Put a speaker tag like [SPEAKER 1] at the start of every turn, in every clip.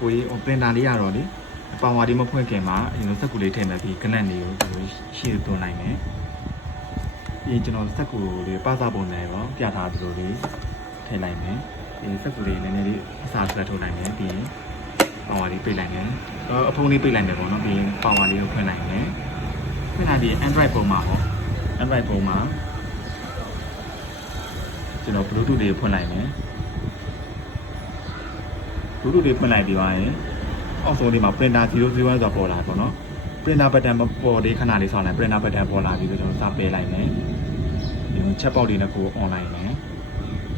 [SPEAKER 1] ကိုကြီးဟိုပရင်တာလေးရတော့လေပေါင်ဝါဒီမဖွင့်ခင်မှာအရင်စက်ကူလေးထည့်မယ်ပြီးကလန့်လေးကိုဒီလိုရှေ့သွင်းလိုက်မယ်ပြီးကျွန်တော်စက်ကူလေးပါစားပုံနဲ့ရောပြထားသလိုလေးထည့်လိုက်မယ်ဒီစက်ကူလေးနည်းနည်းလေးအစားဆွဲထုတ်လိုက်မယ်ပြီးပေါင်ဝါလေးပိတ်လိုက်မယ်အဖုံးလေးပိတ်လိုက်မယ်ပေါ့နော်ပြီးပေါင်ဝါလေးကိုဖွင့်လိုက်မယ်ဖွင့်လိုက်ပြီး Android ပုံမှာဟော Android ပုံမှာကျွန်တော် Bluetooth လေးဖွင့်လိုက်မယ် လူလူတွေဖွင့်လိုက်ပြီးသွားရင်အောက်ဆုံးလေးမှာ printer 001ဆိုတာပေါ်လာပေါ့နော် printer button ပေါ်လေးခဏလေးဆောင်းလိုက် printer button ပေါ်လာပြီးတော့ကျွန်တော်စပေးလိုက်မယ်ဒီချက်ပေါက်လေးနဲ့ကို online မယ်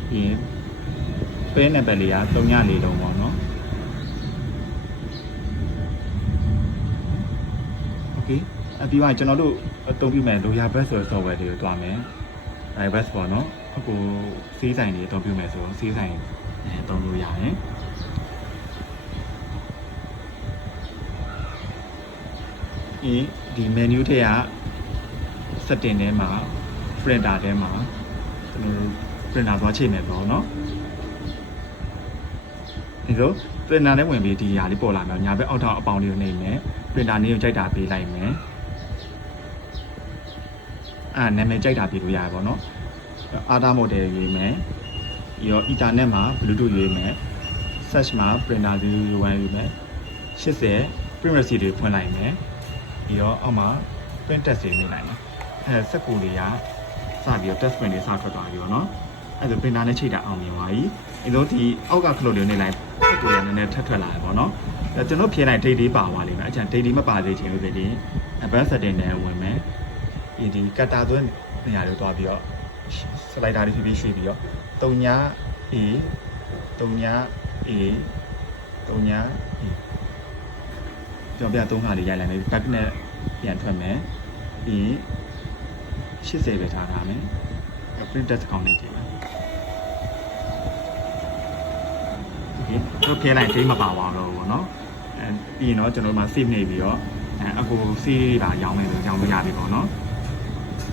[SPEAKER 1] ပြီးရင် pin number လေးက304လုံးပေါ့နော် okay အပြီးတော့ကျွန်တော်တို့အသုံးပြုမယ် Loya Bus ဆိုတဲ့ software လေးကိုတွားမယ် Loya Bus ပေါ့နော်အခုစေးဆိုင်လေးအသုံးပြုမယ်ဆိုတော့စေးဆိုင်အဲအသုံးလို့ရတယ် ဒီဒီ menu ထဲက setting ထဲမှာ printer ထဲမှာကျွန်တော် printer သွားချိန်မယ်ပေါ့နော်ဒီလို printer နဲ့ဝင်ပြီးဒီဟာလေးပေါ်လာမယ်ညာဘက်အောက်ထောက်အပေါင်းလေးကိုနေမယ် printer နည်းကိုကြိုက်တာပေးလိုက်မယ်အာနာမည်ကြိုက်တာပေးလို့ရတယ်ပေါ့နော်အာဒါ model ရွေးမယ်ပြီးတော့ ethernet မှာ bluetooth ရွေးမယ် search မှာ printer 001ရွေးမယ်80 print receipt တွေဖွင့်လိုက်မယ် ပြီးတော့အောက်မှာ print test တွေနေလိုက်မယ်အဲစက်ကူလေးကစပြီးတော့ test print တွေစထွက်သွားပြီပေါ့နော်အဲ့ဒါ printer နဲ့ချိန်တာအောင်မြင်သွားပြီအဲလိုဒီအောက်က cloud လေးနေလိုက်စက်ကူလေးကနည်းနည်းထပ်ထွက်လာတယ်ပေါ့နော်အဲကျွန်တော်ဖြေလိုက် date လေးပါသွားလိမ့်မယ်အချန် date လေးမပါသေးချင်လို့ဆိုရင် advanced setting နဲ့ဝင်မယ်ဒီဒီ cutter သွင်းနေရာတွေတွားပြီးတော့ slider လေးဖြည်းဖြည်းရွှေ့ပြီးတော့3ညာ A 3ညာ A 3ညာ A ကြော်ပြသုံးခါလေးရိုက်လိုက်မယ်ကတ်နဲ့ပြန်ထွက်မယ်ပြီးရင်80ပဲထားထားမယ် print test ကောင်းနေကြည့်မယ် okay တော့ခဲလိုက်ဒိမပါပါတော့ဘောနော်အဲပြီးရင်တော့ကျွန်တော်တို့မှာ save နေပြီးတော့အဲအကူ save ပါရောင်းမယ်ဆိုရောင်းလို့ရပြီပေါ့နော်